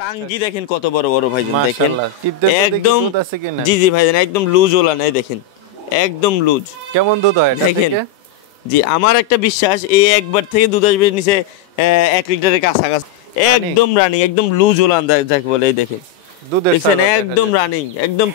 টাঙ্গি দেখেন কত বড় বড় ভাইজান, দেখেন মাশাআল্লাহ। একদম জি জি ভাইজান, একদম লুজ ওলা নাই, দেখেন একদম লুজ। কেমন দুধ হয় এটা দেখেন থেকে? জি আমার একটা বিশ্বাস এই একবার থেকে দুধ আসবে নিচে 1 লিটারের কাছাকাছি, একদম রানিং, একদম লুজ ওলা যাকে বলে। এই দেখেন দুধের দেখছেন একদম রানিং, একদম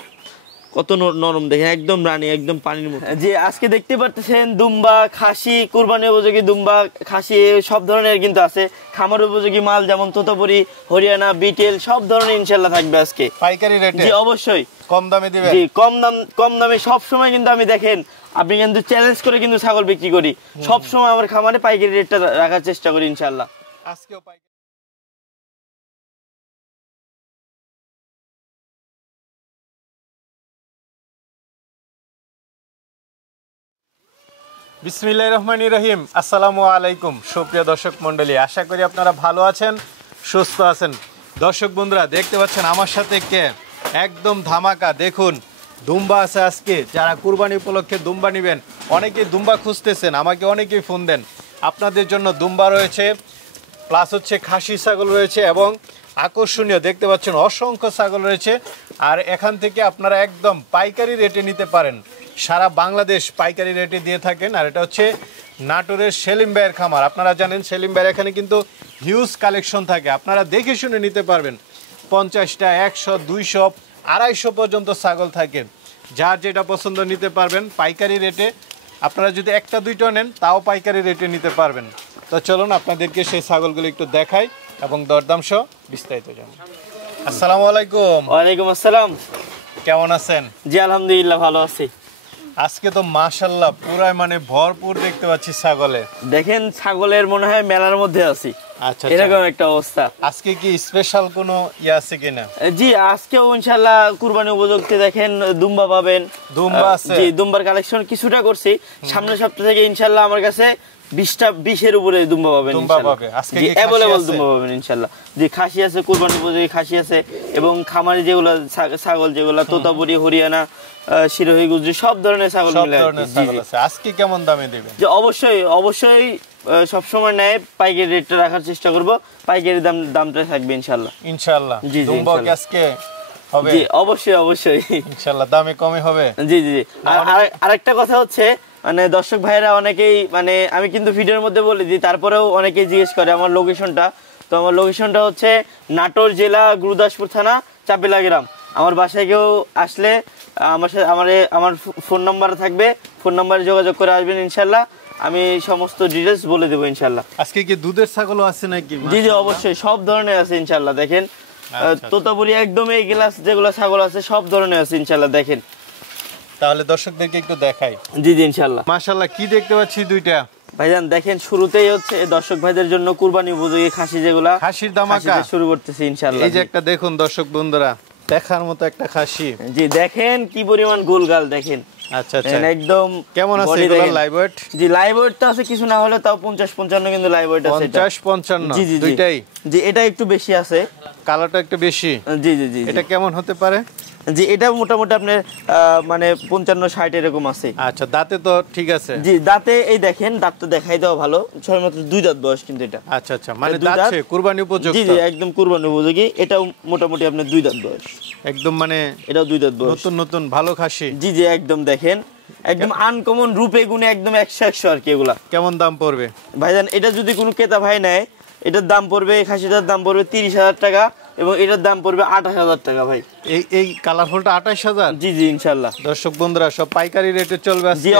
কত নরম, দেখেন একদম রানিং, একদম পানির মতো। জি আজকে দেখতে পারতেছেন দুম্বা, খাসি, কুরবানি উপযোগী দুম্বা, খাসি সব ধরনের কিন্তু আছে। খামার উপযোগী মাল যেমন তোতাপুরি, হরিয়ানা, বিটেল সব ধরনের ইনশাআল্লাহ থাকবে আজকে পাইকারি রেটে। জি অবশ্যই কম দামে দিবেন? জি কম দামে সব সময় কিন্তু আমি দেখেন আপনি কিন্তু চ্যালেঞ্জ করে কিন্তু ছাগল বিক্রি করি, সব সময় আমার খামারে পাইকারি রেটটা রাখার চেষ্টা করি ইনশাআল্লাহ। আজকেও পাইকারি। বিসমিল্লাহির রহমানির রহিম। আসসালামু আলাইকুম সুপ্রিয় দর্শক মণ্ডলী, আশা করি আপনারা ভালো আছেন, সুস্থ আছেন। দর্শক বন্ধুরা দেখতে পাচ্ছেন আমার সাথে কে একদম ধামাকা, দেখুন দুম্বা আছে আজকে। যারা কুরবানি উপলক্ষে দুম্বা নেবেন, অনেকেই দুম্বা খুঁজতেছেন, আমাকে অনেকেই ফোন দেন। আপনাদের জন্য দুম্বা রয়েছে, প্লাস হচ্ছে খাসি ছাগল রয়েছে এবং আকর্ষণীয় দেখতে পাচ্ছেন অসংখ্য ছাগল রয়েছে। আর এখান থেকে আপনারা একদম পাইকারি রেটে নিতে পারেন, সারা বাংলাদেশ পাইকারি রেটে দিয়ে থাকেন। আর এটা হচ্ছে নাটোরের সেলিম ভাইয়ের খামার। আপনারা জানেন সেলিম ভাইয়ের এখানে কিন্তু হিউজ কালেকশন থাকে, আপনারা দেখে শুনে নিতে পারবেন। 50টা, 100, 200, 250 পর্যন্ত ছাগল থাকে, যার যেটা পছন্দ নিতে পারবেন পাইকারি রেটে। আপনারা যদি একটা দুইটা নেন তাও পাইকারি রেটে নিতে পারবেন। তো চলুন আপনাদেরকে সেই ছাগলগুলো একটু দেখাই এবং দরদাম সহ বিস্তারিত জানাই। আসসালামু আলাইকুম। ওয়ালাইকুম আসসালাম। কেমন আছেন? জি আলহামদুলিল্লাহ ভালো আছি। আজকে তো মাশাআল্লাহ পুরাই মানে ভরপুর দেখতে পাচ্ছি ছাগলে। দেখেন ছাগলের মনে হয় মেলার মধ্যে আছি, আচ্ছা এরকম একটা অবস্থা। আজকে কি স্পেশাল কোনো আছে কিনা? জি আজকেও ইনশাআল্লাহ কুরবানি উপযুক্ত দেখেন দুম্বা পাবেন। দুম্বা আছে? জি দুম্বার কালেকশন কিছুটা করছি, সামনের সপ্তাহ থেকে ইনশাআল্লাহ আমার কাছে 20-এর উপরে দুম্বা পাবেন ইনশাআল্লাহ। আজকে জি কি अवेलेबल দুম্বা পাবেন ইনশাআল্লাহ। জি খাসি আছে, কুরবানি উপযোগী খাসি আছে এবং খামারে যেগুলো ছাগল যেগুলো তোতাপুরি, হরিয়ানা, সিরোহী, গুজরি সব ধরনের ছাগল মিলে আছে। আজকে কেমন দামে দিবেন? যে অবশ্যই সব সময় নেয় পাইকারি রেটটা রাখার চেষ্টা করব, পাইকারি দামটা থাকবে ইনশাআল্লাহ। ইনশাআল্লাহ জি দুম্বা কি আজকে হবে? জি অবশ্যই ইনশাআল্লাহ দামে কমে হবে। জি আরেকটা কথা হচ্ছে মানে দর্শক ভাইরা অনেকেই মানে আমি কিন্তু ভিডিওর মধ্যে বলে দিই, তারপরেও অনেকেই জিজ্ঞেস করে আমার লোকেশনটা। তো আমার লোকেশনটা হচ্ছে নাটোর জেলা, গুরুদাসপুর থানা, চাপিলা গ্রাম। আমার বাসায় কেউ আসলে আমার ফোন নাম্বার থাকবে, ফোন নাম্বারে যোগাযোগ করে আসবেন ইনশাআল্লাহ, আমি সমস্ত ডিটেইলস বলে দেবো ইনশাআল্লাহ। আজকে কি দুধের ছাগলও আছে নাকি? জি অবশ্যই সব ধরনের আছে ইনশাআল্লাহ। দেখেন তোতাপুরি একদম এই গ্লাস যেগুলো ছাগল আছে সব ধরনের আছে ইনশাআল্লাহ। দেখেন তাহলে দর্শকদেরকে একটু দেখাই। জি ইনশাআল্লাহ। মাশাআল্লাহ কি দেখতে পাচ্ছি দুইটা ভাইজান, দেখেন শুরুতেই হচ্ছে দর্শক ভাইদের জন্য কুরবানি উপযোগী খাসি যেগুলা, খাসির ধামাকা শুরু করতেছি ইনশাআল্লাহ। এই যে একটা দেখুন দর্শক বন্ধুরা, দেখার মতো একটা খাসি। জি দেখেন কি পরিমাণ গোলগাল, দেখেন আচ্ছা একদম কেমন আছে এগুলা লাইভ ওয়েট? জি লাইভ ওয়েট তো আছে কিছু না হলে তাও 50-55 কিন্তু লাইভ ওয়েট আছে। 50-55 জি দুইটাই? জি এটা একটু বেশি আছে, কালারটা একটু বেশি। জি এটা কেমন হতে পারে? জি এটা মোটামুটি আপনার মানে 55-60 এরকম আছে। আচ্ছা দাঁতে তো ঠিক আছে? জি দাঁতে এই দেখেন, দাঁত তো দেখাই দেওয়া ভালো, মাত্র 2 দাঁত বয়স কিন্তু এটা। আচ্ছা মানে দাঁতে কুরবানি উপযোগী? জি একদম কুরবানি উপযোগী। এটাও মোটামুটি আপনার 2 দাঁত বয়স একদম, মানে এটাও 2 দাঁত বয়স, নতুন ভালো খাসি। জি একদম দেখেন একদম আনকমন রূপে গুণে একদম 100 আর কি। এগুলা কেমন দাম পড়বে ভাইজান? এটা যদি কোনো ক্রেতা ভাই নেয় এটার দাম পড়বে, খাসিটার দাম পড়বে 30,000 টাকা এবং এটার দাম পড়বে 28,000 টাকা ভাই। এই কালারফুলটা 28,000? জি ইনশাআল্লাহ। দর্শক বন্ধুরা সব পাইকারি রেটে চলবে আজকে? জি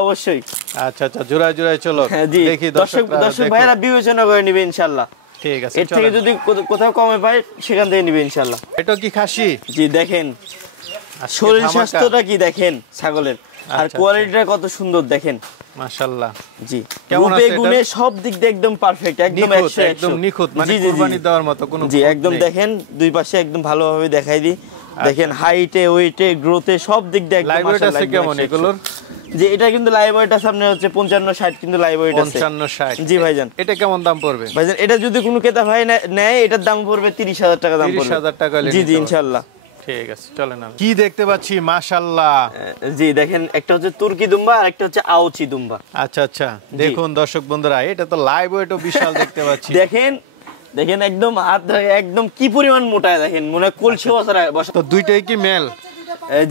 অবশ্যই। আচ্ছা জোড়ায় চলো দেখি দর্শক ভাইরা বিবেচনা করে নিবে ইনশাআল্লাহ। ঠিক আছে, এর থেকে যদি কোথাও কমে পায় সেখান থেকে নিবে ইনশাআল্লাহ। এটা কি খাসি? জি দেখেন শরীর স্বাস্থ্যটা কি দেখেন ছাগলের, আর কোয়ালিটিটা কত সুন্দর দেখেন মাশাআল্লাহ। জি রূপে গুণে সব দিক দিয়ে একদম পারফেক্ট, একদম একদম নিখুঁত, মানে কুরবানি দেওয়ার মতো কোনো। জি একদম দেখেন দুই পাশে একদম ভালোভাবে দেখাই দিই। দেখেন হাইটে, ওয়েটে, গ্রোথে সব দিক দিয়ে একদম মাশাআল্লাহ। লাইভ ওয়েট আছে কেমন এগুলোর? জি এটা কিন্তু লাইভ ওয়েট আছে আপনার হচ্ছে 55-60 কিন্তু লাইভ ওয়েট আছে। 55-60? জি ভাইজান। এটা কেমন দাম পড়বে ভাইজান? এটা যদি কোনো ক্রেতা ভাই নেয় এটার দাম পড়বে 30,000 টাকা দাম পড়বে। 30,000 টাকা? জি ইনশাআল্লাহ। ঠিক আছে চলেন। কি দেখতে পাচ্ছি মাশাআল্লাহ? জি দেখেন একটা হচ্ছে তুর্কি দুম্বা আর একটা হচ্ছে আউচি দুম্বা। আচ্ছা দেখুন দর্শক বন্ধুরা, এটা তো লাইভ ওয়েটও বিশাল দেখতে পাচ্ছি। দেখেন দেখেন একদম হাত একদম কি পরিমাণ মোটায় দেখেন মনে কলসি বসা। তো দুইটাই কি মেল?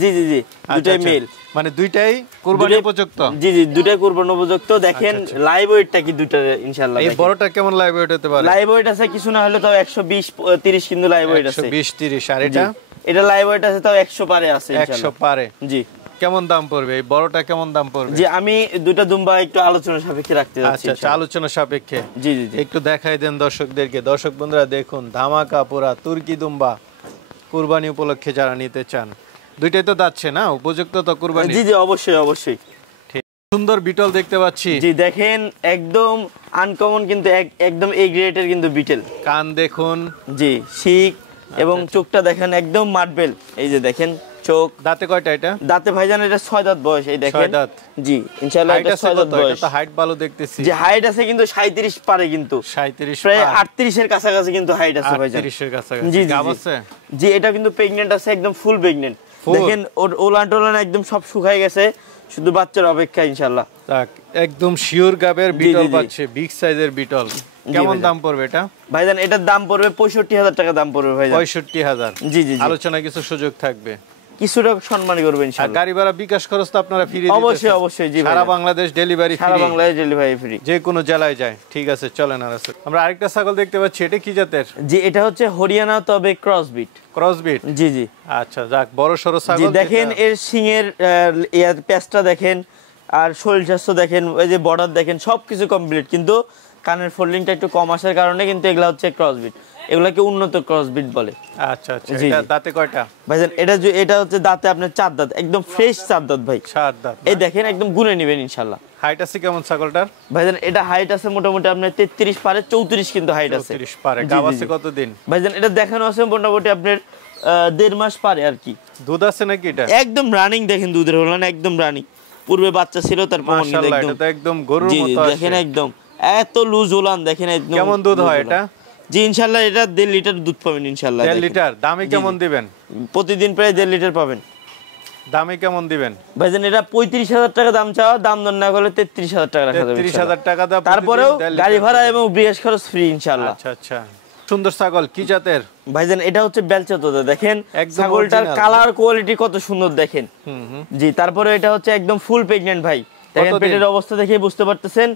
জি জি জি দুটাই মেল, মানে দুইটাই কুরবানি উপযুক্ত। জি জি দুটাই কুরবানি উপযুক্ত। দেখেন লাইভ ওয়েটটা কি দুইটা ইনশাআল্লাহ। এই বড়টা কেমন লাইভ ওয়েট হতে পারে? লাইভ ওয়েট আছে কিছু না হলে তাও 120-30 কিন্তু লাইভ ওয়েট আছে। 120-30। আর এটা লাইভ ওয়েট আছে তাও 100 পারে আছে ইনশাআল্লাহ। 100 পারে। জি। কেমন দাম পড়বে এই বড়টা? কেমন দাম পড়বে? জি আমি দুইটা দুম্বা একটু আলোচনা সাপেক্ষে রাখতে যাচ্ছি। আচ্ছা আলোচনা সাপেক্ষে। জি জি জি একটু দেখাই দেন দর্শকদেরকে। দর্শক বন্ধুরা দেখুন ধামাকা পুরা তুর্কি দুম্বা কুরবানি উপলক্ষে যারা নিতে চান। দুইটাই তো যাচ্ছে না উপযুক্ত তো কুরবানি? জি জি অবশ্যই অবশ্যই। সুন্দর বিটল দেখতে পাচ্ছি। জি দেখেন একদম আনকমন কিন্তু একদম এ গ্রেডের কিন্তু বিটেল। কান দেখুন। জি শিক এবং চোখটা দেখেন একদম মার্বেল। এই যে দেখেন চোখ। দাঁতে কয়টা এটা? দাঁতে ভাইজান এটা 6 দাঁত বয়স। এই দেখেন 6 দাঁত। জি ইনশাআল্লাহ এটা 6 দাঁত বয়স। এটা তো হাইট ভালো দেখতেছি। যে হাইট আছে কিন্তু 37 পারে কিন্তু 37 প্রায় 38 এর কাছাকাছি কিন্তু হাইট আছে ভাইজান। 38 এর কাছাকাছি। জি গাব আছে? জি এটা কিন্তু প্রেগন্যান্ট আছে একদম ফুল প্রেগন্যান্ট। দেখেন ওর ওলান টোলান একদম সব শুকায় গেছে, শুধু বাচ্চার অপেক্ষা ইনশাআল্লাহ। তাক একদম শিওর গাবের বিটল পাচ্ছে, বিগ সাইজের বিটল। কেমন দাম পড়বে এটা? ভাইজান এটার দাম পড়বে 65,000 টাকা দাম পড়বে ভাইজান। 65,000। জি জি আলোচনা কিছু সুযোগ থাকবে, কিছুটা সম্মান করবে ইনশাআল্লাহ। গাড়ি ভাড়া বিকাশ খরচ তো আপনারা ফ্রি দিতেছেন? অবশ্যই অবশ্যই। জি সারা বাংলাদেশ ডেলিভারি ফ্রি। সারা বাংলাদেশ ডেলিভারি ফ্রি, যে কোনো জেলায় যায়। ঠিক আছে চলেন। আর আমরা আরেকটা ছাগল দেখতে পাচ্ছি, এটা কি জাতের? জি এটা হচ্ছে হরিয়ানা তবে ক্রসবিট। ক্রসবিট? জি জি। আচ্ছা যাক বড় সরো ছাগল। জি দেখেন এর সিংয়ের এর প্যাচটা দেখেন আর শরীর স্বাস্থ্য দেখেন, ওই যে বর্ডার দেখেন সবকিছু কমপ্লিট, কিন্তু কানের ফোল্ডিংটা একটু কম আসার কারণে কিন্তু এগুলা হচ্ছে ক্রসবিট, এগুলাকে উন্নত ক্রসবিট বলে। আচ্ছা আচ্ছা। এটা দাঁতে কয়টা? ভাইজান এটা হচ্ছে দাঁতে আপনার 4 দাঁত, একদম ফ্রেশ 4 দাঁত ভাই। 4 দাঁত। এই দেখেন একদম গুনে নেবেন ইনশাআল্লাহ। হাইট আছে কেমন ছাগলটার? ভাইজান এটা হাইট আছে মোটামুটি আপনার 33 পারে, 34 কিন্তু হাইট আছে। 34 পারে। গাব আছে কতদিন? ভাইজান এটা দেখানো আছে মোটামুটি আপনার 1.5 মাস পারে আর কি। দুধ আছে নাকি এটা? একদম রানিং দেখেন, দুধের হলো না একদম রানিং। পূর্বে বাচ্চা ছিল তার প্রমাণ কিন্তু মাশাআল্লাহ। একদম এটা তো একদম গরুর মতো আছে। দেখেন একদম এত লুজ ওলান দেখেন একদম। কেমন দুধ হয় এটা? জি ইনশাআল্লাহ এটা 1.5 লিটার দুধ পাবেন ইনশাআল্লাহ। 1.5 লিটার। দামে কেমন দিবেন? প্রতিদিন প্রায় 1.5 লিটার পাবেন। দামে কেমন দিবেন? ভাইজান এটা 35,000 টাকা দাম চাওয়া, দাম দর না করলে 33,000 টাকা রাখা যাবে। 33,000 টাকা দাম। তারপরেও গাড়ি ভাড়া এবং বিকাশ খরচ ফ্রি ইনশাআল্লাহ। আচ্ছা আচ্ছা। সুন্দর ছাগল কি জাতের? ভাইজান এটা হচ্ছে বেলচাতোতা। দেখেন ছাগলটার কালার কোয়ালিটি কত সুন্দর দেখেন। জি তারপরে এটা হচ্ছে একদম ফুল প্রেগন্যান্ট ভাই। দেখেন পেটের অবস্থা দেখে বুঝতে পারতেছেন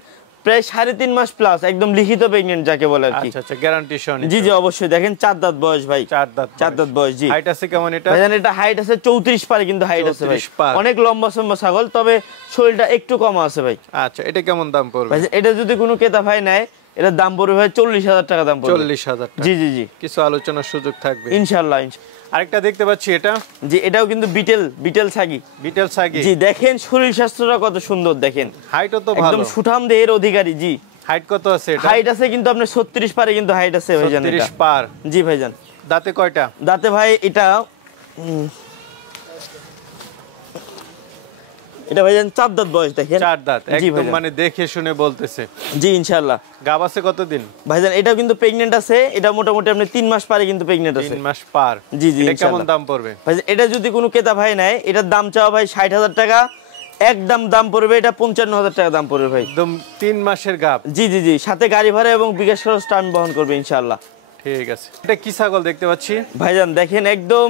প্রায় 3.5 মাস প্লাস, একদম লিখিত প্রেগন্যান্ট যাকে বলে আর কি। আচ্ছা আচ্ছা গ্যারান্টি সহ। জি জি অবশ্যই। দেখেন 4 দাঁত বয়স ভাই। 4 দাঁত। 4 দাঁত বয়স। জি হাইট আছে কেমন এটা? ভাইজান এটা হাইট আছে 34 পারে কিন্তু হাইট আছে ভাই। অনেক লম্বা সম্বা ছাগল, তবে শরীরটা একটু কম আছে ভাই। আচ্ছা এটা কেমন দাম পড়বে? ভাই এটা যদি কোনো ক্রেতা ভাই নেয় এটার দাম পড়বে ভাই 40,000 টাকা দাম পড়বে। 40,000 টাকা। জি জি জি। কিছু আলোচনার সুযোগ থাকবে ইনশাআল্লাহ। আরেকটা দেখতে পাচ্ছি এটা? জি এটাও কিন্তু বিটেল ছাগি। বিটেল ছাগি। জি দেখেন শরীর স্বাস্থ্যটা কত সুন্দর দেখেন। হাইটও তো ভালো। একদম সুঠাম দেহের অধিকারী। জি হাইট কত আছে এটা? হাইট আছে কিন্তু আপনার 36 পারে কিন্তু হাইট আছে ভাইজান। 36 পার। জি ভাইজান। দাঁতে কয়টা? দাঁতে ভাই এটা ভাইজান 4 দাঁত বয়স দেখেন। 4 দাঁত। একদম মানে দেখে শুনে বলতেছে। জি ইনশাআল্লাহ। গাব আছে কতদিন? ভাইজান এটাও কিন্তু প্রেগন্যান্ট আছে, এটা মোটামুটি আপনি 3 মাস পারে কিন্তু প্রেগন্যান্ট আছে। 3 মাস পার। জি জি। এটা কেমন দাম পড়বে? ভাইজান এটা যদি কোনো ক্রেতা ভাই নেয় এটার দাম চাওয়া ভাই 60,000 টাকা, একদম দাম পড়বে এটা 55,000 টাকা দাম পড়বে ভাই। একদম 3 মাসের গাব। জি জি জি। সাথে গাড়ি ভাড়া এবং বিকাশ খরচটা আমি বহন করবে ইনশাআল্লাহ। ঠিক আছে। এটা কি ছাগল দেখতে পাচ্ছি? ভাইজান দেখেন একদম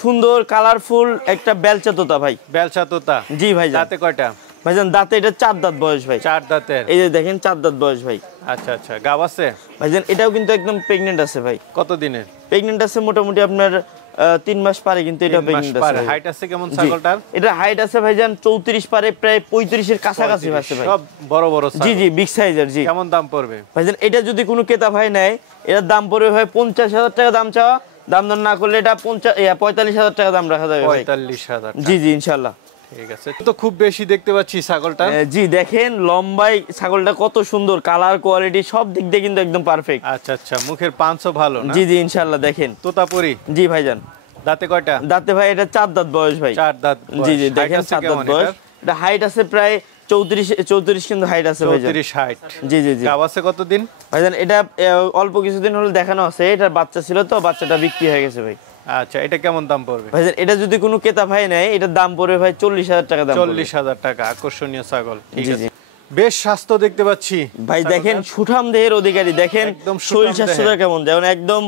সুন্দর কালারফুল একটা বেলচাতোতা ভাই। বেলচাতোতা। জি ভাইজান। দাঁতে কয়টা? ভাইজান দাঁতে এটা 4 দাঁত বয়স ভাই। 4 দাঁতের। এই যে দেখেন 4 দাঁত বয়স ভাই। আচ্ছা আচ্ছা। গাব আছে? ভাইজান এটাও কিন্তু একদম প্রেগন্যান্ট আছে ভাই। কত দিনের? প্রেগন্যান্ট আছে মোটামুটি আপনার 3 মাস পারে কিন্তু এটা প্রেগন্যান্ট আছে। হাইট আছে কেমন ছাগলটার? এটা হাইট আছে ভাইজান 34 পারে, প্রায় 35 এর কাছাকাছি আছে ভাই। সব বড় বড় ছাগল। জি জি বিগ সাইজের। জি কেমন দাম পড়বে? ভাইজান এটা যদি কোনো ক্রেতা ভাই নেয় এটার দাম পড়বে ভাই 50,000 টাকা দাম চাওয়া, দাম দর না করলে এটা 45,000 টাকা দাম রাখা যাবে ভাই। 45,000। জি জি ইনশাআল্লাহ। ঠিক আছে। তো খুব বেশি দেখতে পাচ্ছি ছাগলটা। জি দেখেন লম্বাই ছাগলটা কত সুন্দর, কালার কোয়ালিটি সব দিক দিয়ে কিন্তু একদম পারফেক্ট। আচ্ছা আচ্ছা। মুখের পাঁচও ভালো না? জি জি ইনশাআল্লাহ। দেখেন তোতাপুরি। জি ভাইজান। দাঁতে কয়টা? দাঁতে ভাই এটা 4 দাঁত বয়স ভাই। 4 দাঁত। জি জি দেখেন 4 দাঁত বয়স। এটা হাইট আছে প্রায় 34 কিন্তু হাইট আছে ভাইজান। 34 হাইট। জি জি জি। গাব আছে কতদিন? ভাইজান এটা অল্প কিছুদিন হলো দেখানো আছে, এটার বাচ্চা ছিল তো বাচ্চাটা বিক্রি হয়ে গেছে ভাই। আচ্ছা এটা কেমন দাম পড়বে? ভাইজান এটা যদি কোনো ক্রেতা ভাই নেয় এটার দাম পড়বে ভাই 40,000 টাকা দাম। 40,000 টাকা। আকর্ষণীয় ছাগল। ঠিক আছে। বেশ স্বাস্থ্য দেখতে পাচ্ছি ভাই দেখেন সুঠাম দেহের অধিকারী, দেখেন একদম সুঠাম শরীর স্বাস্থ্যটা দেহের। কেমন, যেমন একদম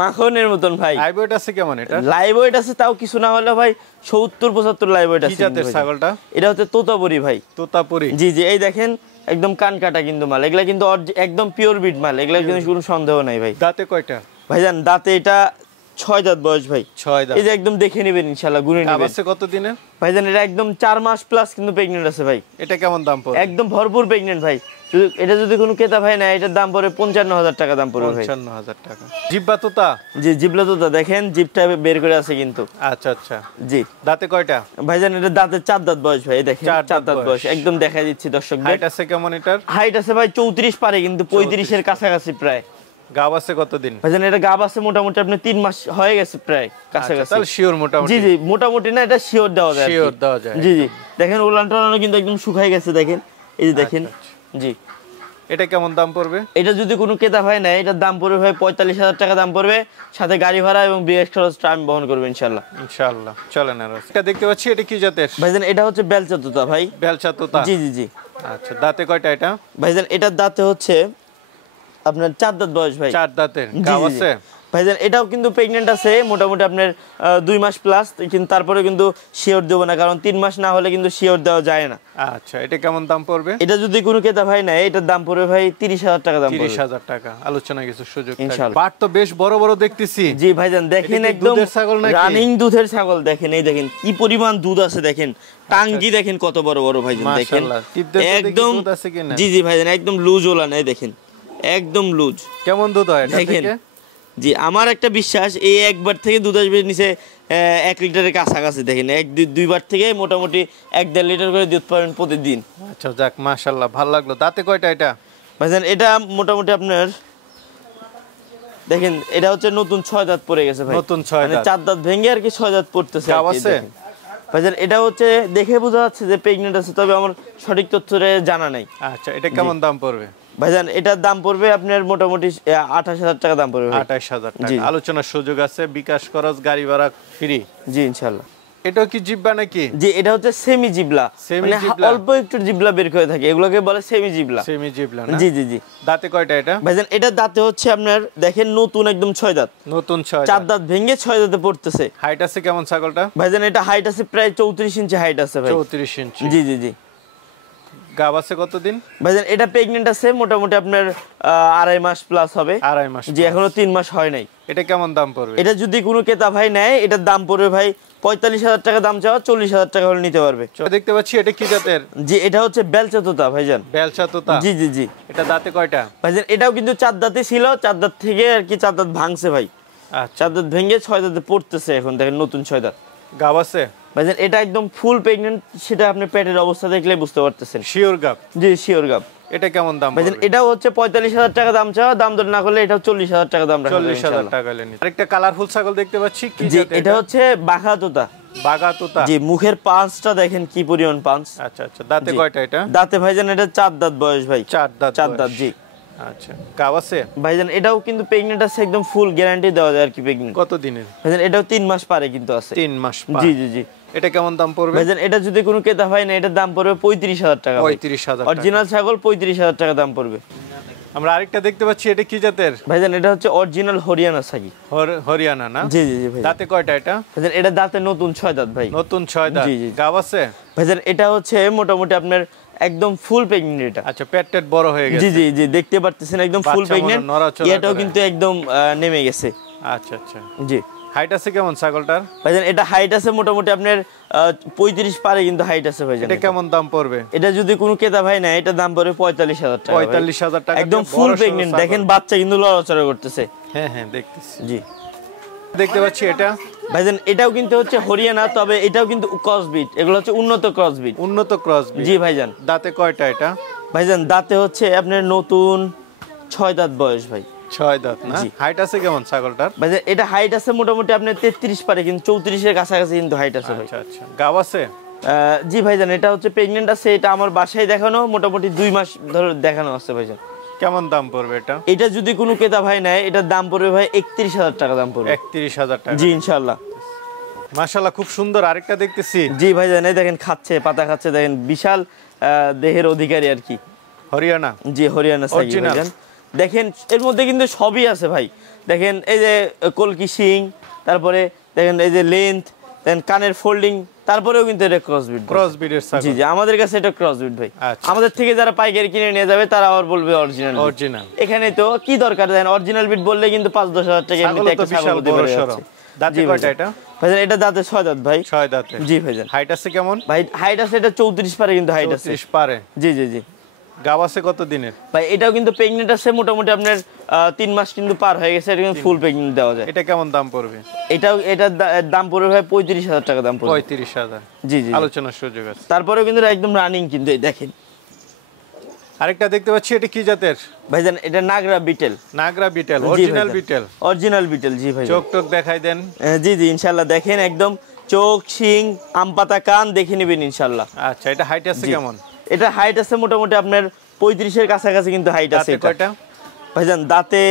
মাখনের মতন ভাই। লাইভ ওয়েট আছে কেমন এটা? লাইভ ওয়েট আছে তাও কিছু না হলে ভাই 70-75 লাইভ ওয়েট কি আছে। জাতের কিন্তু ভাই, ছাগলটা? এটা হচ্ছে তোতাপুরি ভাই। তোতাপুরি। জি জি, এই দেখেন একদম কান কাটা কিন্তু মাল, এগুলা কিন্তু একদম পিওর বিট মাল, এগুলা কিন্তু কোনো সন্দেহ নাই ভাই। দাঁতে কয়টা? ভাইজান দাঁতে এটা 6 দাঁত বয়স ভাই। 6 দাঁত। এই যে একদম দেখে নেবেন ইনশাআল্লাহ, গুনে গাব নেবেন। আছে কত দিনে? ভাইজান এটা একদম 4 মাস প্লাস কিন্তু প্রেগন্যান্ট আছে ভাই। এটা কেমন দাম পড়বে? একদম ভরপুর প্রেগন্যান্ট ভাই। এটা যদি কোনো ক্রেতা ভাই না, এটার দাম পড়ে 55,000 টাকা দাম পড়বে ভাই। 55,000 টাকা। জিব্বা তোতা? জি জিবলা তোতা, দেখেন জিবটা বের করে আছে কিন্তু। আচ্ছা আচ্ছা। জি দাঁতে কয়টা? ভাইজান এটা দাঁতে 4 দাঁত বয়স ভাই, দেখেন 4 4 দাঁত বয়স। বয়স, একদম দেখাই দিচ্ছি দর্শকদের। হাইট আছে কেমন এটার? হাইট আছে ভাই 34 পারে, কিন্তু 35 এর কাছাকাছি প্রায়। গাব আছে কতদিন? ভাইজান এটা গাব আছে মোটামুটি আপনি 3 মাস হয়ে গেছে প্রায় কাছাকাছি। তাহলে শিওর মোটামুটি? জি জি মোটামুটি না, এটা শিওর দেওয়া যায়। শিওর দেওয়া যায়। জি জি, দেখেন উলান টালানো কিন্তু একদম শুকাই গেছে, দেখেন এই যে দেখেন। জি এটা কেমন দাম পড়বে? এটা যদি কোনো ক্রেতা ভাই নেয়, এটার দাম পড়বে ভাই 45,000 টাকা দাম পড়বে, সাথে গাড়ি ভাড়া এবং বিএস খরচটা আমি বহন করবো ইনশাল্লাহ। ইনশাআল্লাহ। চলেন আর এটা দেখতে পাচ্ছি, এটা কি জাতের? ভাইজান এটা হচ্ছে বেলচা তোতা ভাই। বেলচা তোতা? জি জি জি। আচ্ছা, দাঁতে কয়টা এটা? ভাইজান এটার দাঁতে হচ্ছে আপনার 4 দাঁত বয়স ভাই। 4 দাঁতের। জি, গাব জি, জি। আছে? ভাইজান এটাও কিন্তু প্রেগন্যান্ট আছে মোটামুটি আপনার 2 মাস প্লাস, কিন্তু তারপরে কিন্তু শিওর দেবো না, কারণ 3 মাস না হলে কিন্তু শিওর দেওয়া যায় না। আচ্ছা, এটা কেমন দাম পড়বে? এটা যদি কোনো ক্রেতা ভাই নেয়, এটার দাম পড়বে ভাই 30,000 টাকা দাম পড়বে। 30,000 টাকা। আলোচনা কিছু সুযোগ থাকবে। ইনশাআল্লাহ। বাট তো বেশ বড় বড় দেখতেছি। জি ভাইজান দেখেন এটা কি একদম দুধের ছাগল নাকি? রানিং দুধের ছাগল, দেখেন এই দেখেন কি পরিমাণ দুধ আছে, দেখেন টাঙ্গি দেখেন কত বড় বড় ভাইজান, দেখেন মাশাআল্লাহ। টিপদের তো দেখি একদম। দুধ আছে কিনা? জি জি ভাইজান একদম লুজ ওলা নেই, দেখেন একদম লুজ। কেমন দুধ হয় এটা দেখেন। থেকে? জি আমার একটা বিশ্বাস, এই একবার থেকে দুধ আসবে নিচে 1 লিটারের কাছাকাছি, দেখেন 1-2 বার থেকে মোটামুটি 1-1.5 লিটার করে দুধ পাবেন প্রতিদিন। আচ্ছা যাক, মাশাআল্লাহ, ভালো লাগলো। দাঁতে কয়টা এটা? ভাইজান এটা মোটামুটি আপনার দেখেন, এটা হচ্ছে নতুন 6 দাঁত পড়ে গেছে ভাই। নতুন 6 দাঁত। 4 দাঁত ভেঙে আর কি 6 দাঁত পড়তেছে। গাব আছে? ভাইজান এটা হচ্ছে দেখে বোঝা যাচ্ছে যে প্রেগন্যান্ট আছে, তবে আমার সঠিক তথ্যটা জানা নাই। আচ্ছা, এটা কেমন দাম পড়বে? ভাইজান এটার দাম পড়বে আপনার মোটামুটি 28,000 টাকা দাম পড়বে ভাই। 28,000 টাকা। জি। আলোচনার সুযোগ আছে, বিকাশ খরচ, গাড়ি ভাড়া ফ্রি। জি ইনশাআল্লাহ। এটাও কি জিব্বা নাকি? জি এটা হচ্ছে সেমি জিবলা, Semi মানে জিবলা। অল্প একটু জিবলা বের করে থাকে, এগুলোকে বলে সেমি জিবলা। সেমি জিবলা না? জি জি জি। দাঁতে কয়টা এটা? ভাইজান এটা দাঁতে হচ্ছে আপনার দেখেন নতুন একদম 6 দাঁত, নতুন 6 4 দাঁত। দাঁত ভেঙে 6 দাঁতে পড়তেছে। হাইট আছে কেমন ছাগলটা? ভাইজান এটা হাইট আছে প্রায় 34 ইঞ্চি হাইট আছে ভাই। 34 ইঞ্চি। জি জি জি। গাব আছে কতদিন? ভাইজান এটা প্রেগন্যান্ট আছে মোটামুটি আপনার 2.5 মাস প্লাস হবে। 2.5 মাস। জি এখনো 3 মাস হয় নাই। এটা কেমন দাম পড়বে? এটা যদি কোনো ক্রেতা ভাই নেয়, এটার দাম পড়বে ভাই 45,000 টাকা দাম চাওয়া, 40,000 টাকা হলে নিতে পারবে। দেখতে পাচ্ছি, এটা কি জাতের? জি এটা হচ্ছে বেলচা তোতা ভাইজান। বেলচা তোতা? জি জি জি। এটা দাঁতে কয়টা? ভাইজান এটাও কিন্তু 4 দাঁতে ছিল, 4 দাঁত থেকে আর কি 4 দাঁত ভাঙছে ভাই। আচ্ছা। 4 দাঁত ভেঙে 6 দাঁতে পড়তেছে এখন, দেখেন নতুন 6 দাঁত। গাব আছে? ভাইজান এটা একদম ফুল প্রেগন্যান্ট, সেটা আপনি পেটের অবস্থা দেখলে বুঝতে পারতেছেন। শিওর গাব? জি শিওর গাব। এটা কেমন দাম ভাইজান পড়বে? এটাও হচ্ছে 45,000 টাকা দাম চাওয়া, দাম দর না করলে এটাও 40,000 টাকা দাম রাখা যাবে 40,000 ইনশাআল্লাহ। টাকা লেনি। আরেকটা কালারফুল ছাগল দেখতে পাচ্ছি, কি জি জাতের এটা হচ্ছে বাঘা তোতা। বাগা তোতা? জি মুখের পাঁচটা দেখেন কি পরিমাণ পাঁচ। আচ্ছা আচ্ছা। দাঁতে জি। কয়টা এটা? দাঁতে ভাইজান এটা 4 দাঁত বয়স ভাই। 4 দাঁত। 4 দাঁত জি। আচ্ছা, গাব আছে? ভাইজান এটাও কিন্তু প্রেগন্যান্ট আছে, একদম ফুল গ্যারান্টি দেওয়া যায় আর কি প্রেগন্যান্ট। কত দিনের? ভাইজান এটাও 3 মাস পারে কিন্তু আছে। 3 মাস পর। জি জি জি। এটা কেমন দাম পড়বে? ভাইজান এটা যদি কোনো ক্রেতা হয় না, এটার দাম পড়বে 35,000 টাকা। 35,000 টাকা। অরিজিনাল ছাগল 35,000 টাকা দাম পড়বে। আমরা আরেকটা দেখতে পাচ্ছি, এটা কি জাতের? ভাইজান এটা হচ্ছে অরিজিনাল হরিয়ানা ছাগি। হরিয়ানা না? জি জি জি ভাই। দাঁতে কয়টা এটা? ভাইজান এটা দাঁতে নতুন 6 দাঁত ভাই। নতুন 6 দাঁত। জি, জি। গাব আছে? ভাইজান এটা হচ্ছে মোটামুটি আপনার একদম ফুল প্রেগন্যান্ট এটা। আচ্ছা, পেট টেট বড় হয়ে গেছে? জি জি জি, দেখতে পারতেছেন একদম ফুল বাচ্চা প্রেগন্যান্ট। মনে নড়াচড়া এটাও করে। কিন্তু একদম নেমে গেছে। আচ্ছা আচ্ছা। জি হাইট আছে কেমন ছাগলটার? ভাইজান এটা হাইট আছে মোটামুটি আপনার 35 পারে কিন্তু হাইট আছে ভাইজান। এটা কেমন দাম পড়বে? এটা যদি কোনো ক্রেতা ভাই না, এটা দাম পড়বে 45,000 টাকা। 45,000 টাকা। একদম ফুল প্রেগন্যান্ট, দেখেন বাচ্চা কিন্তু লড়াচড়া করতেছে। হ্যাঁ হ্যাঁ, দেখতেছি। জি দেখতে পাচ্ছি এটা ভাইজান এটাও কিন্তু হচ্ছে হরিয়ানা, তবে এটাও কিন্তু ক্রসবিট, এগুলো হচ্ছে উন্নত ক্রসবিট। উন্নত ক্রস। জি ভাইজান। দাঁতে কয়টা এটা? ভাইজান দাঁতে হচ্ছে আপনার নতুন 6 দাঁত বয়স ভাই। 6 দাঁত না? জি। হাইট আছে কেমন ছাগলটার? ভাইজান এটা হাইট আছে মোটামুটি আপনার 33 পারে, কিন্তু 34 এর কাছাকাছি কিন্তু হাইট আছে ভাই। আচ্ছা আচ্ছা। গাব আছে? জি ভাইজান এটা হচ্ছে প্রেগন্যান্ট আছে, এটা আমার বাসায় দেখানো, মোটামুটি 2 মাস ধরে দেখানো আছে ভাইজান। কেমন দাম পড়বে এটা? এটা যদি কোনো ক্রেতা ভাই নেয়, এটার দাম পড়বে ভাই 31,000 টাকা দাম পড়বে। 31,000 টাকা। জি ইনশাআল্লাহ। মাশাআল্লাহ খুব সুন্দর। আরেকটা দেখতেছি। জি ভাইজান, এই দেখেন খাচ্ছে, পাতা খাচ্ছে, দেখেন বিশাল দেহের অধিকারী আর কি। হরিয়ানা। জি হরিয়ানা সাগি ভাইজান। দেখেন এর মধ্যে কিন্তু সবই আছে ভাই। দেখেন এই যে কলকি শিং, তারপরে দেখেন এই যে লেন্থ, দেন কানের ফোল্ডিং, তারপরেও কিন্তু এটা ক্রসবিট। ক্রসবিটের ছাগল। জি জি, আমাদের কাছে এটা ক্রসবিট ভাই। আচ্ছা। আমাদের থেকে যারা পাইকারি কিনে নিয়ে যাবে তারা আবার বলবে অরিজিনাল। অরিজিনাল। এখানে তো কি দরকার, দেন অরিজিনাল বিট বললে কিন্তু 5-10 হাজার টাকা এমনিতে একটা ছাগল হতে পারে। দাঁতে কয়টা এটা? ভাইজান এটা দাঁতে 6 দাঁত ভাই। 6 দাঁতে। জি ভাইজান। হাইট আছে কেমন? ভাই হাইট আছে এটা 34 পারে, কিন্তু হাইট আছে 34 পারে। জি জি জি। গাব আছে কত দিনের? ভাই এটাও কিন্তু প্রেগনেন্ট আছে মোটামুটি আপনার 3 মাস কিন্তু পার হয়ে গেছে, এটা কিন্তু ফুল প্রেগনেন্ট দেওয়া যায়। এটা কেমন দাম পড়বে? এটার দাম পড়বে ভাই 35,000 টাকা দাম পড়বে। 35,000। জি জি, আলোচনার সুযোগ আছে। তারপরেও কিন্তু একদম রানিং কিন্তু, এই দেখেন। আরেকটা দেখতে পাচ্ছি, এটা কি জাতের? ভাইজান এটা নাগরা বিটেল। নাগরা বিটেল, অরিজিনাল বিটেল। অরিজিনাল বিটেল, জি ভাই। চোখ টোক দেখাই দেন। জি জি ইনশাআল্লাহ, দেখেন একদম চোখ, শিং, আম পাতা, কান দেখে নেবেন ইনশাআল্লাহ। আচ্ছা, এটা হাইট আছে কেমন? এটা হাইট আছে মোটামুটি আপনার 35 এর কাছাকাছি কিন্তু হাইট আছে। দাঁতে কয়টা? ভাইজান দাঁতে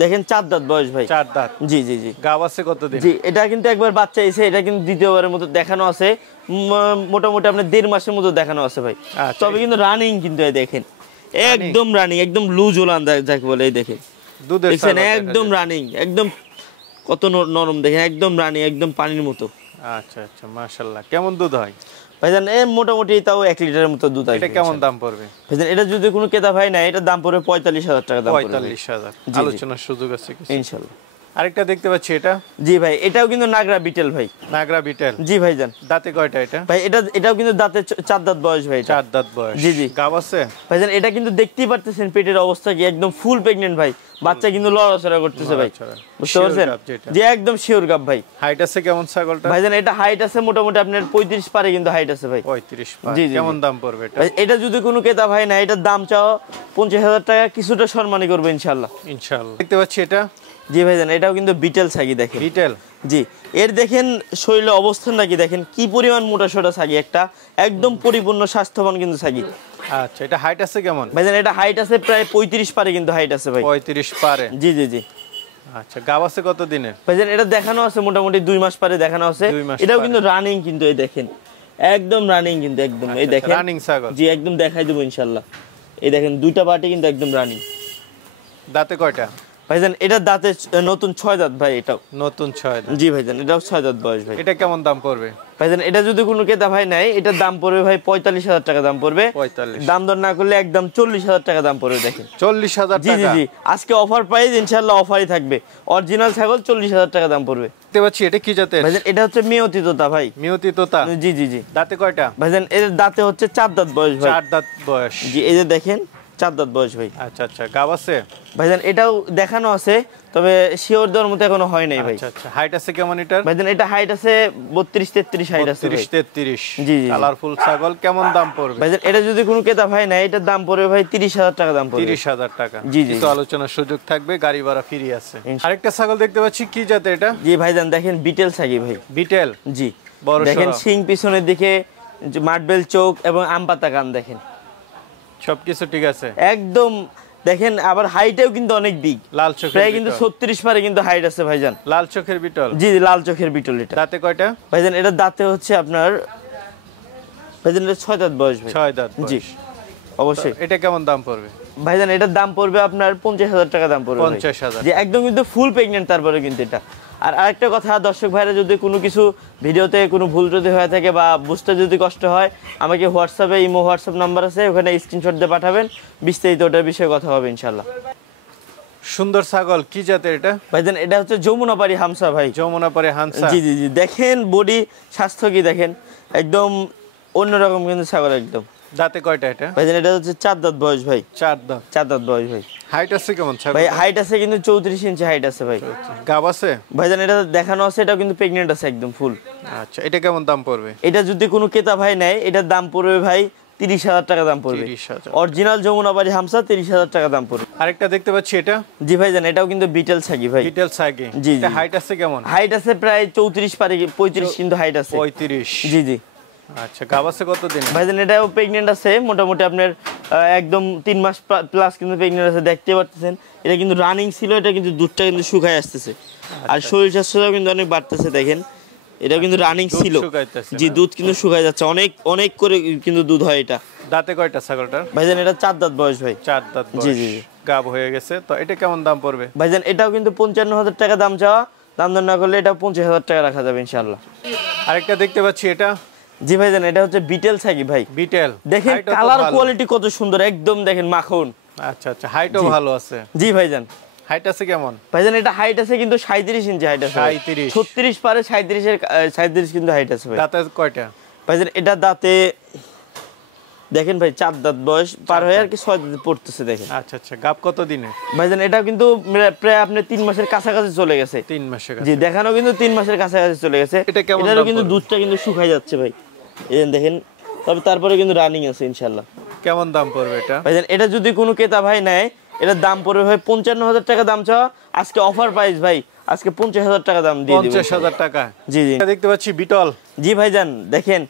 দেখেন 4 দাঁত বয়স ভাই। 4 দাঁত। জি জি জি। গাব আছে কতদিন? জি এটা কিন্তু একবার বাচ্চা এসে, এটা কিন্তু দ্বিতীয়বারের মতো দেখানো আছে, মোটামুটি আপনার 1.5 মাসের মতো দেখানো আছে ভাই। আচ্ছা। তবে কিন্তু রানিং কিন্তু, এই দেখেন একদম রানিং, একদম লুজ ওলান যাকে বলে, এই দেখেন দুধের দেখছেন একদম রানিং, একদম কত নরম, দেখেন একদম রানিং, একদম পানির মতো। আচ্ছা আচ্ছা, মাশাআল্লাহ। কেমন দুধ হয় ভাইজান? মোটামুটি তাও 1 লিটারের মতো দুধ আসবে। এটা কেমন দাম পড়বে? ভাইজান এটা যদি কোনো ক্রেতা ভাই না, এটার দাম পড়বে 45,000 টাকা দাম পড়বে। 45,000। আলোচনার সুযোগ আছে কিছু ইনশাআল্লাহ। আরেকটা দেখতে পাচ্ছি, এটা? জি ভাই এটাও কিন্তু নাগরা বিটেল ভাই। নাগরা বিটেল। জি ভাইজান। দাঁতে কয়টা এটা? ভাই এটাও কিন্তু দাঁতে 4 দাঁত বয়স ভাই। 4 দাঁত বয়স। জি জি। গাব আছে? ভাইজান এটা কিন্তু দেখতেই পারতেছেন পেটের অবস্থা কি, একদম ফুল প্রেগন্যান্ট ভাই। বাচ্চা কিন্তু লড়াচড়া করতেছে ভাই, বুঝতে পারছেন? জি একদম শিওর গাব ভাই। হাইট আছে কেমন ছাগলটা? ভাইজান এটা হাইট আছে মোটামুটি আপনার 35 পারে কিন্তু হাইট আছে ভাই। 35 পারে। জি জি। কেমন দাম পড়বে এটা? ভাই এটা যদি কোনো ক্রেতা ভাই না, এটার দাম চাও 50,000 টাকা, কিছুটা সম্মানী করবে ইনশাআল্লাহ। ইনশাআল্লাহ। দেখতে পাচ্ছি এটা? জি ভাইজান এটাও কিন্তু বিটেল ছাগি, দেখেন বিটেল। জি এর দেখেন শরীরের অবস্থানটা কি, দেখেন কি পরিমাণ মোটা সোটা ছাগি, একটা একদম পরিপূর্ণ স্বাস্থ্যবান কিন্তু ছাগি। আচ্ছা, এটা হাইট আছে কেমন? ভাইজান এটা হাইট আছে প্রায় 35 পারে কিন্তু হাইট আছে ভাই। 35 পারে। জি জি জি। আচ্ছা, গাব আছে কত দিনের? ভাইজান এটা দেখানো আছে মোটামুটি 2 মাস পারে দেখানো আছে। 2 মাস এটাও পারে। কিন্তু রানিং কিন্তু, এই দেখেন একদম রানিং কিন্তু, একদম এই দেখেন রানিং ছাগল। জি একদম দেখাই দেবো ইনশাআল্লাহ। এই দেখেন দুইটা পার্টি কিন্তু একদম রানিং। দাঁতে কয়টা? ভাইজান এটা দাঁতে নতুন 6 দাঁত ভাই। এটাও নতুন 6 দাঁত। জি ভাইজান এটাও 6 দাঁত বয়স ভাই। এটা কেমন দাম পড়বে? ভাইজান এটা যদি কোনো ক্রেতা ভাই নাই, এটার দাম পড়বে ভাই 45,000 টাকা দাম পড়বে। 45। দাম দর না করলে একদম 40,000 টাকা দাম পড়বে, দেখেন 40,000 জি জি টাকা। জি। আজকে অফার প্রাইস ইনশাআল্লাহ, অফারই থাকবে। অরিজিনাল ছাগল 40,000 টাকা দাম পড়বে। দেখতে পাচ্ছি, এটা কি জাতের? ভাইজান এটা হচ্ছে মেয়তি তোতা ভাই। মিয়তি তোতা। জি জি জি। দাঁতে কয়টা? ভাইজান এর দাঁতে হচ্ছে 4 দাঁত বয়স ভাই। 4 দাঁত বয়স। জি এই যে দেখেন 4 দাঁত বয়স ভাই। আচ্ছা আচ্ছা, গাব আছে? ভাইজান এটাও দেখানো আছে, তবে শিওর দেওয়ার মতো এখনো হয় নাই ভাই। আচ্ছা আচ্ছা, হাইট আছে কেমন এটার? ভাইজান এটা হাইট আছে 32-33 হাইট আছে ভাই। 33। জি জি। কালারফুল ছাগল। কেমন দাম পড়বে? ভাইজান এটা যদি কোনো ক্রেতা ভাই না, এটার দাম পড়বে ভাই 30,000 টাকা দাম পড়বে। 30,000 টাকা। জি জি। কিছু আলোচনার সুযোগ থাকবে, গাড়ি ভাড়া ফ্রি আছে। আরেকটা ছাগল দেখতে পাচ্ছি, কি জাতের এটা? জি ভাইজান দেখেন বিটেল ছাগি ভাই। বিটেল। জি বড় দেখেন সড়ো। শিং পিছনের দিকে, মার্বেল চোখ এবং আম পাতা কান, দেখেন সবকিছু ঠিক আছে একদম। দেখেন আবার হাইটেও কিন্তু অনেক বিগ, লাল চোখের প্রায় কিন্তু বিটল। 36 পারে কিন্তু হাইট আছে ভাইজান। লাল চোখের বিটল। জি জি, লাল চোখের বিটল এটা। দাঁতে কয়টা? ভাইজান এটা দাঁতে হচ্ছে আপনার ভাইজান এটা 6 দাঁত বয়স ভাই। 6 দাঁত বয়স। জি অবশ্যই। এটা কেমন দাম পড়বে? ভাইজান এটার দাম পড়বে আপনার 50,000 টাকা দাম পড়বে ভাই। 50,000। যে একদম কিন্তু ফুল প্রেগন্যান্ট তারপরে কিন্তু এটা। আর আরেকটা কথা দর্শক ভাইরা, যদি কোনো কিছু ভিডিওতে কোনো ভুল যদি হয়ে থাকে বা বুঝতে যদি কষ্ট হয়, আমাকে হোয়াটসঅ্যাপে ইমো হোয়াটসঅ্যাপ নাম্বার আছে, ওখানে স্ক্রিনশট দিয়ে পাঠাবেন, বিস্তারিত ওটার বিষয়ে কথা হবে ইনশাআল্লাহ। সুন্দর ছাগল, কি জাতের এটা? ভাইজান এটা হচ্ছে যমুনাপাড়ি হামসা ভাই। যমুনাপাড়ি হানসা। জি জি জি। দেখেন বডি স্বাস্থ্য কি দেখেন, একদম অন্যরকম কিন্তু ছাগল একদম। দাঁতে কয়টা এটা? ভাইজান এটা হচ্ছে 4 দাঁত বয়স ভাই। 4 দাঁত। 4 দাঁত বয়স ভাই। হাইট আছে কেমন ছাগল? ভাই হাইট আছে কিন্তু 34 ইঞ্চি হাইট আছে ভাই। গাব আছে? ভাইজান এটা দেখানো আছে, এটাও কিন্তু প্রেগন্যান্ট আছে একদম ফুল। আচ্ছা, এটা কেমন দাম পড়বে? এটা যদি কোনো ক্রেতা ভাই নেয়, এটার দাম পড়বে ভাই 30,000 টাকা দাম পড়বে। 30,000। অরিজিনাল যমুনাপাড়ি হামসা 30,000 টাকা দাম পড়বে। আরেকটা দেখতে পাচ্ছি, এটা? জি ভাইজান এটাও কিন্তু বিটেল ছাগি ভাই। বিটেল ছাগি। জি, এটা জি। হাইট আছে কেমন? হাইট আছে প্রায় 34 পারে 35 কিন্তু হাইট আছে। 35। জি জি। আচ্ছা, গাব আছে কতদিন? ভাইজান এটাও প্রেগনেন্ট আছে মোটামুটি আপনার একদম 3 মাস প্লাস কিন্তু প্রেগনেন্ট আছে, দেখতে পাচ্ছেন। এটা কিন্তু রানিং ছিল, এটা কিন্তু দুধটা কিন্তু শুকায় আসতেছে, আর শরীর স্বাস্থ্যটাও কিন্তু অনেক বাড়তেছে দেখেন। এটা কিন্তু রানিং ছিল, জি দুধ কিন্তু শুকায় যাচ্ছে, অনেক অনেক করে কিন্তু দুধ হয়। এটা দাঁতে কয়টা ছাগলটার? ভাইজান এটা 4 দাঁত বয়স ভাই। 4 দাঁত বয়স, জি জি জি। গাব হয়ে গেছে। তো এটা কেমন দাম পড়বে? ভাইজান এটাও কিন্তু 55,000 টাকা দাম চাওয়া, দাম দর না করলে এটা 25,000 টাকা রাখা যাবে ইনশাআল্লাহ। আরেকটা দেখতে পাচ্ছি, এটা জি ভাইজান এটা হচ্ছে বিটেল ছাগি ভাই। বিটেল, দেখেন কালার কোয়ালিটি কত সুন্দর, একদম দেখেন মাখন। আচ্ছা আচ্ছা, হাইটও ভালো আছে। জি ভাইজান। হাইট আছে কেমন? ভাইজান এটা হাইট আছে কিন্তু 37 ইঞ্চি হাইট আছে। 37, 36 পারে 37 কিন্তু হাইট আছে ভাই। দাঁতে কয়টা? ভাইজান এটা দাঁতে দেখেন ভাই 4 দাঁত বয়স পার হয়ে আর কি 6 দাঁতে পড়তেছে দেখেন। আচ্ছা আচ্ছা, গাব কত দিনে? ভাইজান এটা কিন্তু প্রায় আপনি 3 মাসের কাছাকাছি চলে গেছে। 3 মাসের জি কাছে। দেখানো কিন্তু 3 মাসের কাছাকাছি চলে গেছে। এটা কেমন এটারও দাম কিন্তু পড়বে? দুধটা কিন্তু শুকায় যাচ্ছে ভাই, এই দেখেন। তবে তারপরে কিন্তু রানিং আছে ইনশাআল্লাহ। কেমন দাম পড়বে এটা? ভাইজান এটা যদি কোনো ক্রেতা ভাই নেয়, এটার দাম পড়বে ভাই 55,000 টাকা দাম চাওয়া, আজকে অফার প্রাইস ভাই, আজকে 50,000 টাকা দাম দিয়ে দিব। 50,000 টাকা? জি জি। দেখতে পাচ্ছি বিটল। জি ভাইজান দেখেন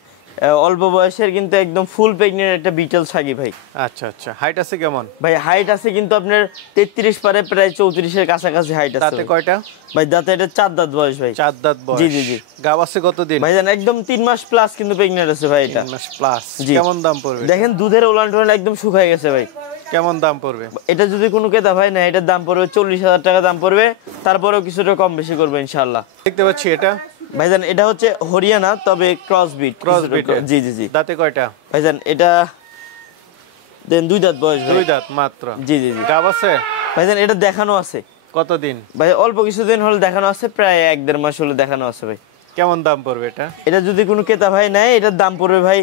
অল্প বয়সের কিন্তু একদম ফুল প্রেগনেন্ট একটা বিটল ছাগি ভাই। আচ্ছা আচ্ছা, হাইট আছে কেমন? ভাই হাইট আছে কিন্তু আপনার 33 পারে প্রায় 34 এর কাছাকাছি হাইট আছে। দাঁতে কয়টা? ভাই দাঁতে এটা 4 দাঁত বয়স ভাই। 4 দাঁত বয়স। জি জি জি। গাব আছে কতদিন? ভাইজান একদম 3 মাস প্লাস কিন্তু প্রেগনেন্ট আছে ভাই এটা। 3 মাস প্লাস। জি। কেমন দাম পড়বে? দেখেন দুধের ওলান টোলান একদম শুকায় গেছে ভাই। কেমন দাম পড়বে? এটা যদি কোনো ক্রেতা ভাই না, এটার দাম পড়বে 40,000 টাকা দাম পড়বে, তারপরেও কিছুটা কম বেশি করবে ইনশাআল্লাহ। দেখতে পাচ্ছি এটা ভাইজান এটা হচ্ছে হরিয়ানা, তবে ক্রস বিট। জি জি জি। দাঁতে কয়টা? ভাইজান এটা দেন 2 দাঁত বয়স ভাই। 2 দাঁত মাত্র। জি জি জি। গাব আছে? ভাইজান এটা দেখানো আছে। কতদিন? ভাই অল্প কিছুদিন হলো দেখানো আছে, প্রায় 1-1.5 মাস হলো দেখানো আছে ভাই। কেমন দাম পড়বে এটা? এটা যদি কোনো ক্রেতা ভাই নেয়, এটার দাম পড়বে ভাই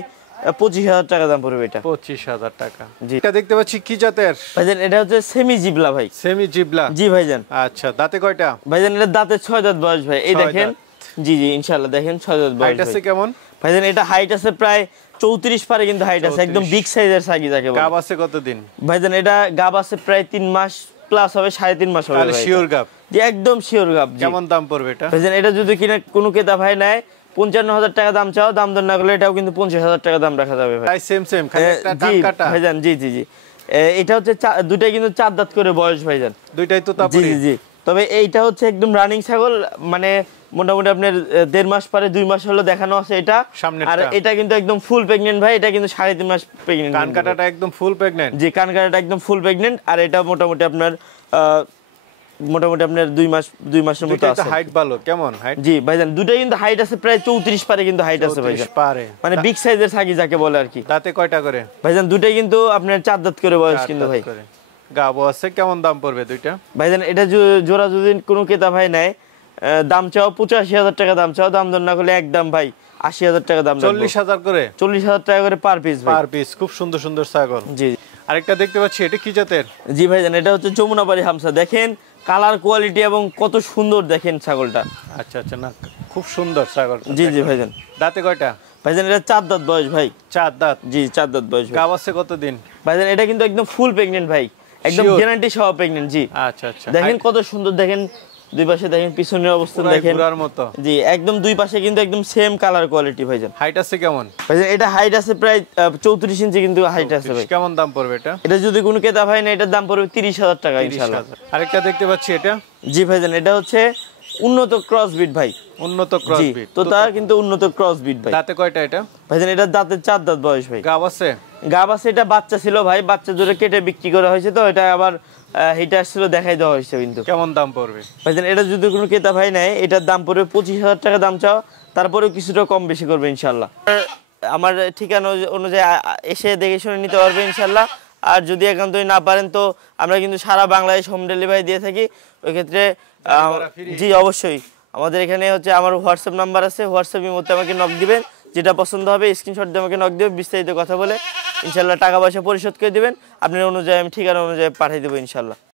25,000 টাকা দাম পড়বে এটা। 25,000 টাকা। জি। এটা দেখতে পাচ্ছি কি জাতের? ভাইজান এটা হচ্ছে সেমি জিবলা ভাই। সেমি জিবলা? জি ভাইজান। আচ্ছা, দাঁতে কয়টা? ভাইজান এটা দাঁতে 6 দাঁত বয়স ভাই, এই 6 দেখেন। জি জি ইনশাআল্লাহ দেখেন 6 দাঁত বয়স। হাইট আছে কেমন? ভাইজান এটা হাইট আছে প্রায় 34 পারে কিন্তু হাইট আছে, একদম বিগ সাইজের ছাগি যাকে বলে। গাব আছে কতদিন? ভাইজান এটা গাব আছে প্রায় 3 মাস প্লাস হবে, 3.5 মাস হবে তাহলে ভাই। শিওর গাব? জি একদম শিওর গাব। কেমন দাম পড়বে এটা? ভাইজান এটা যদি কিনে কোনো ক্রেতা ভাই নেয়, 55,000 টাকা দাম চাও, দাম দর না করলে এটাও কিন্তু 50,000 টাকা দাম রাখা যাবে ভাই। প্রায় সেম সেম, খালি একটা জি ডান কাটা। ভাইজান জি জি জি। এটা হচ্ছে দুটাই কিন্তু 4 দাঁত করে বয়স ভাইজান। দুইটাই তো জি তারপরে। জি জি। তবে এইটা হচ্ছে একদম রানিং ছাগল, মানে মোটামুটি আপনার 1.5 মাস পারে 2 মাস হলো দেখানো আছে এটা। সামনেরটা। আর এটা কিন্তু একদম ফুল প্রেগনেন্ট ভাই, এটা কিন্তু 3.5 মাস প্রেগনেন্ট। কান কাটাটা একদম ফুল প্রেগন্যান্ট? জি কান কাটাটা একদম ফুল প্রেগনেন্ট, আর এটা মোটামুটি আপনার 2 মাসের মতো আছে। হাইট ভালো, কেমন হাইট? জি ভাইজান দুটাই কিন্তু হাইট আছে প্রায় 34 পারে কিন্তু হাইট আছে ভাইজান। 34 পারে, মানে বিগ সাইজের ছাগি যাকে বলে আর কি। দাঁতে কয়টা করে? ভাইজান দুটাই কিন্তু আপনার 4 দাঁত করে বয়স কিন্তু ভাই। গাবো আছে, কেমন দাম পড়বে দুইটা? ভাইজান এটা জোড়া যদি কোনো ক্রেতা ভাই নেয়, দাম চাও 85,000 টাকা দাম চাও, দাম দর না করলে একদম ভাই 80,000 টাকা দাম। 40,000 করে? 40,000 টাকা করে পার পিস ভাই। Per piece. খুব সুন্দর সুন্দর ছাগল। জি। আরেকটা দেখতে পাচ্ছি, এটা কি জাতের? জি ভাইজান এটা হচ্ছে যমুনাপাড়ি হামসা, দেখেন কালার কোয়ালিটি এবং কত সুন্দর দেখেন ছাগলটা। আচ্ছা আচ্ছা, না খুব সুন্দর ছাগল। জি জি ভাইজান। দাঁতে কয়টা? ভাইজান এটা 4 দাঁত বয়স ভাই। 4 দাঁত? জি 4 দাঁত বয়স। গাব আছে কতদিন? ভাইজান এটা কিন্তু একদম ফুল প্রেগনেন্ট ভাই, একদম গ্যারান্টি সহ প্রেগনেন্ট। জি আচ্ছা আচ্ছা। দেখেন কত সুন্দর, দেখেন দুই পাশে দেখেন পিছনের অবস্থা দেখেন পুরার মতো। জি একদম দুই পাশে কিন্তু একদম সেম কালার কোয়ালিটি ভাইজান। হাইট আছে কেমন? ভাইজান এটা হাইট আছে প্রায় 34 ইঞ্চি কিন্তু হাইট আছে ভাই। কেমন দাম পড়বে এটা? এটা যদি কোনো ক্রেতা ভাই না, এটার দাম পড়বে 30,000 টাকা ইনশাআল্লাহ। আরেকটা দেখতে পাচ্ছি, এটা? জি ভাইজান এটা হচ্ছে উন্নত ক্রস বিট ভাই। উন্নত ক্রস বিট? তো তার কিন্তু উন্নত ক্রস বিট ভাই। দাঁতে কয়টা এটা? ভাইজান এটা দাঁতে 4 দাঁত বয়স ভাই। গাব আছে? গাব আছে, এটা বাচ্চা ছিল ভাই, বাচ্চা জোরে কেটে বিক্রি করা হয়েছে, তো এটা আবার হিটা আসছিল দেখাই দেওয়া হয়েছে কিন্তু। কেমন দাম পড়বে? ভাইজান এটা যদি কোনো ক্রেতা ভাই নেয়, এটার দাম পড়বে 25,000 টাকা দাম চাও, তারপরেও কিছুটা কম বেশি করবে ইনশাল্লাহ। আমার ঠিকানা অনুযায়ী এসে দেখে শুনে নিতে পারবে ইনশাল্লাহ। আর যদি একান্তই না পারেন, তো আমরা কিন্তু সারা বাংলাদেশ হোম ডেলিভারি দিয়ে থাকি। ওই ক্ষেত্রে জি অবশ্যই আমাদের এখানে হচ্ছে আমার হোয়াটসঅ্যাপ নাম্বার আছে, হোয়াটসঅ্যাপের মধ্যে আমাকে নক দিবেন, যেটা পছন্দ হবে স্ক্রিনশট দিয়ে আমাকে নক দেবেন, বিস্তারিত কথা বলে ইনশাল্লাহ টাকা পয়সা পরিশোধ করে দিবেন, আপনার অনুযায়ী আমি ঠিকানা অনুযায়ী পাঠিয়ে দেবো ইনশাল্লাহ।